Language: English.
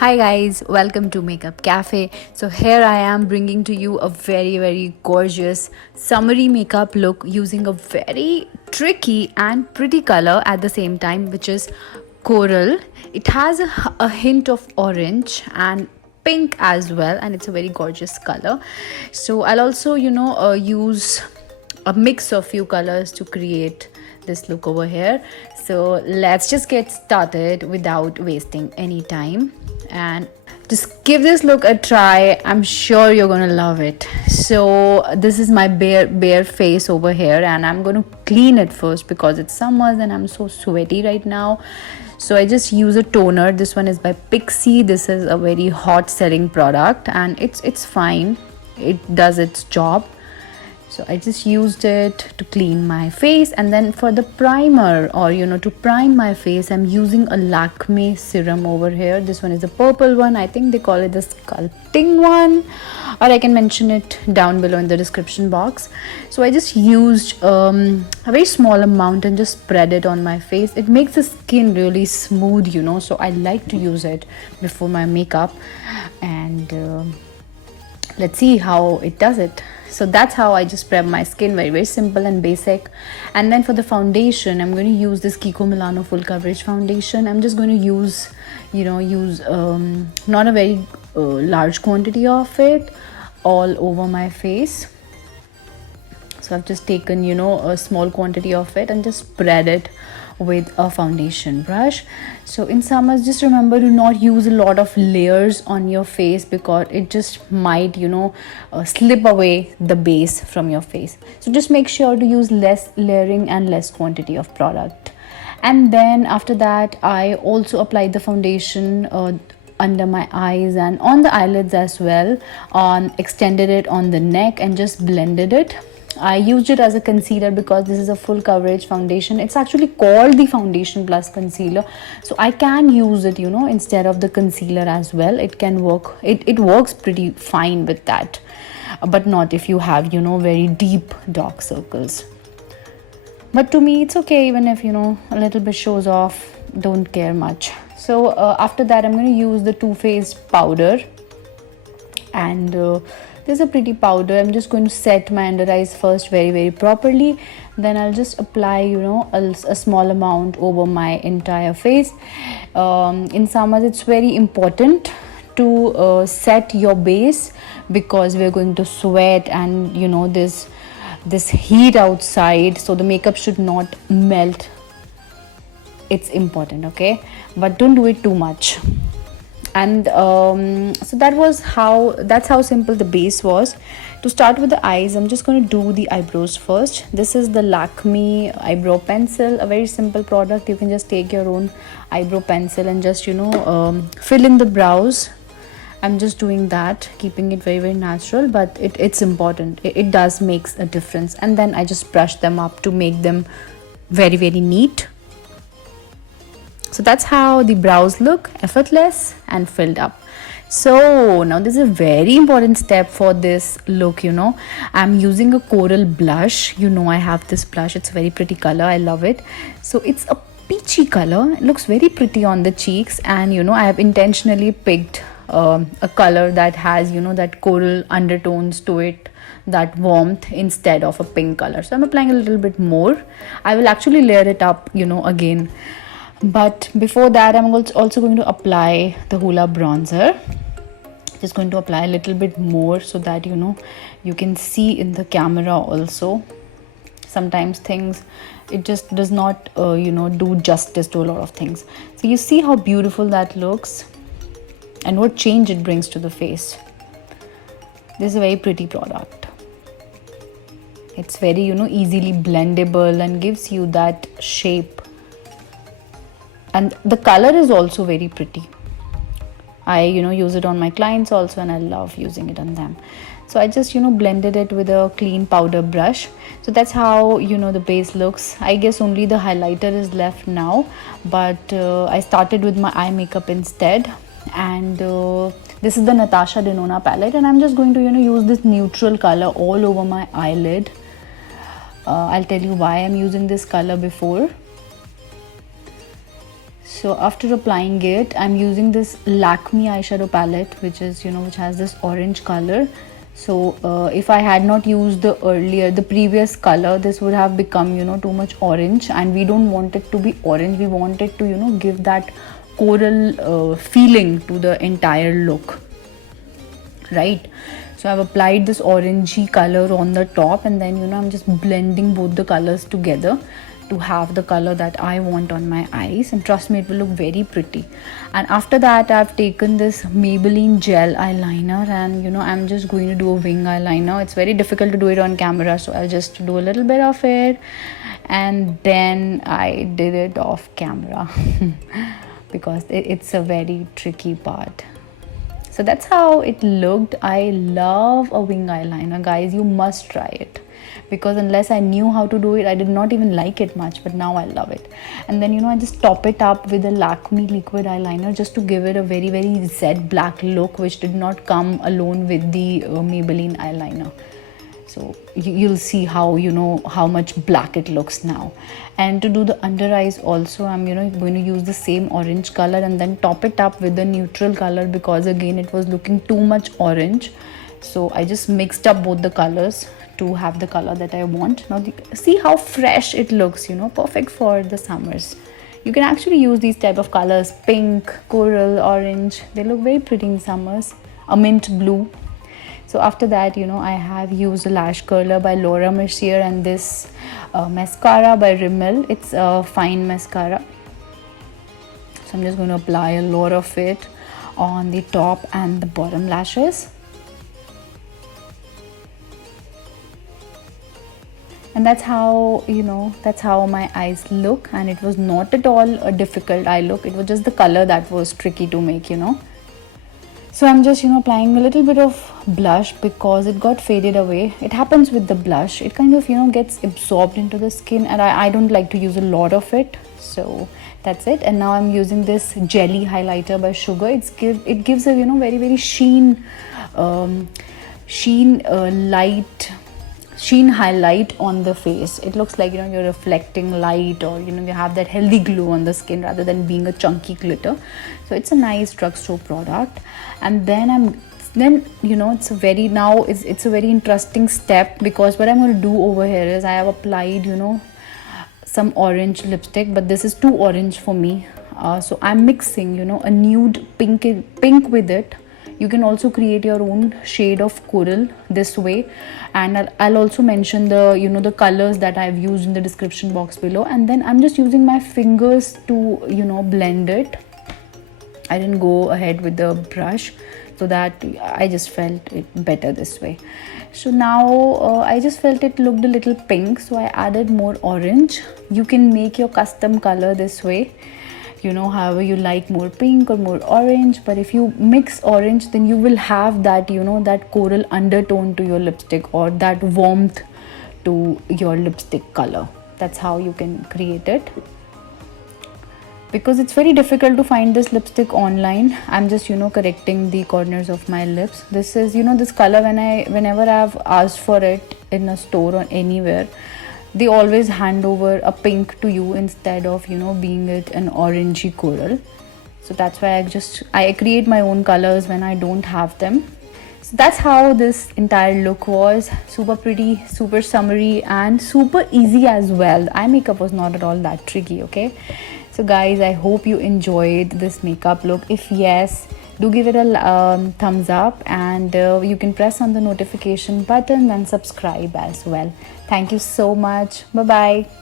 Hi guys, welcome to Makeup Cafe. So here I am bringing to you a very gorgeous summery makeup look using a very tricky and pretty color at the same time, which is coral. It has a hint of orange and pink as well, and it's a very gorgeous color. So I'll also use a mix of few colors to create this look over here. So let's just get started without wasting any time and just give this look a try. I'm sure you're gonna love it. So this is my bare face over here, and I'm gonna clean it first because it's summers and I'm so sweaty right now. So I just use a toner. This one is by Pixi. This is a very hot selling product and it's fine. It does its job. So I just used it to clean my face, and then for the primer, or to prime my face, I'm using a Lakme serum over here. This one is the purple one. I think they call it the sculpting one, or I can mention it down below in the description box. So I just used a very small amount and just spread it on my face. It makes the skin really smooth, so I like to use it before my makeup, and let's see how it does it. So that's how I just prep my skin, very simple and basic. And then for the foundation, I'm going to use this Kiko Milano full coverage foundation. I'm just going to use not a very large quantity of it all over my face. So I've just taken a small quantity of it and just spread it with a foundation brush. So in summers, just remember to not use a lot of layers on your face because it just might slip away the base from your face. So just make sure to use less layering and less quantity of product. And then after that, I also applied the foundation under my eyes and on the eyelids as well, extended it on the neck and just blended it. I used it as a concealer because this is a full coverage foundation. It's actually called the foundation plus concealer, so I can use it instead of the concealer as well. It can work. It works pretty fine with that, but not if you have very deep dark circles. But to me it's okay even if a little bit shows off. Don't care much. So after that, I'm going to use the Too Faced powder, and this is a pretty powder. I'm just going to set my under eyes first very properly. Then I'll just apply a small amount over my entire face. In summers, it's very important to set your base because we're going to sweat, and this heat outside, so the makeup should not melt. It's important, okay, but don't do it too much. And so that's how simple the base was. To start with the eyes, I'm just going to do the eyebrows first. This is the Lakme eyebrow pencil, a very simple product. You can just take your own eyebrow pencil and just fill in the brows. I'm just doing that, keeping it very natural, but it's important. It does makes a difference. And then I just brush them up to make them very neat. So that's how the brows look, effortless and filled up. So now this is a very important step for this look. I'm using a coral blush. I have this blush. It's a very pretty color. I love it. So it's a peachy color. It looks very pretty on the cheeks, and I have intentionally picked a color that has that coral undertones to it, that warmth, instead of a pink color. So I'm applying a little bit more. I will actually layer it up again. But before that, I'm also going to apply the Hoola bronzer. Just going to apply a little bit more so that you can see in the camera also. Sometimes things, it just does not do justice to a lot of things. So you see how beautiful that looks and what change it brings to the face. This is a very pretty product. It's very easily blendable and gives you that shape. And the color is also very pretty. I use it on my clients also, and I love using it on them. So I just blended it with a clean powder brush. So that's how the base looks. I guess only the highlighter is left now, but I started with my eye makeup instead. And this is the Natasha Denona palette, and I'm just going to use this neutral color all over my eyelid. I'll tell you why I'm using this color before. So after applying it, I'm using this Lakme eyeshadow palette, which is, you know, which has this orange color. So if I had not used the previous color, this would have become, you know, too much orange, and we don't want it to be orange. We want it to, you know, give that coral feeling to the entire look, right? So I've applied this orangey color on the top, and then, you know, I'm just blending both the colors together to have the color that I want on my eyes, and trust me, it will look very pretty. And after that, I've taken this Maybelline gel eyeliner, and, you know, I'm just going to do a wing eyeliner. It's very difficult to do it on camera, so I'll just do a little bit of it, and then I did it off camera because it's a very tricky part. So that's how it looked. I love a wing eyeliner, guys. You must try it, because unless I knew how to do it, I did not even like it much, but now I love it. And then, you know, I just top it up with a Lakme liquid eyeliner just to give it a very, very jet black look, which did not come alone with the Maybelline eyeliner. So you'll see how, you know, how much black it looks now. And to do the under eyes also, I'm, you know, going to use the same orange color and then top it up with the neutral color, because again it was looking too much orange. So I just mixed up both the colors to have the color that I want. Now see how fresh it looks, you know, perfect for the summers. You can actually use these type of colors: pink, coral, orange. They look very pretty in summers. A mint blue. So after that, you know, I have used a lash curler by Laura Mercier and this mascara by Rimmel. It's a fine mascara. So I'm just going to apply a lot of it on the top and the bottom lashes. And that's how, you know, that's how my eyes look. And it was not at all a difficult eye look. It was just the color that was tricky to make, you know. So I'm just, you know, applying a little bit of blush because it got faded away. It happens with the blush. It kind of, you know, gets absorbed into the skin, and I don't like to use a lot of it. So that's it. And now I'm using this jelly highlighter by Sugar. It gives a, you know, very, very sheen highlight on the face. It looks like, you know, you're reflecting light, or, you know, you have that healthy glow on the skin rather than being a chunky glitter. So it's a nice drugstore product. And then you know, it's a very interesting step, because what I'm going to do over here is I have applied, you know, some orange lipstick, but this is too orange for me. So I'm mixing, you know, a nude pink with it. You can also create your own shade of coral this way, and I'll also mention the, you know, the colors that I've used in the description box below. And then I'm just using my fingers to, you know, blend it. I didn't go ahead with the brush, so that I just felt it better this way. So now I just felt it looked a little pink, so I added more orange. You can make your custom color this way, you know, however you like, more pink or more orange. But if you mix orange, then you will have that, you know, that coral undertone to your lipstick, or that warmth to your lipstick color. That's how you can create it, because it's very difficult to find this lipstick online. I'm just, you know, correcting the corners of my lips. This is, you know, this color, whenever I've asked for it in a store or anywhere, they always hand over a pink to you instead of, you know, being it an orangey coral. So that's why I create my own colors when I don't have them. So that's how this entire look was. Super pretty, super summery, and super easy as well. Eye makeup was not at all that tricky, okay? So guys, I hope you enjoyed this makeup look. If yes, do give it a thumbs up, and you can press on the notification button and subscribe as well. Thank you so much. Bye bye.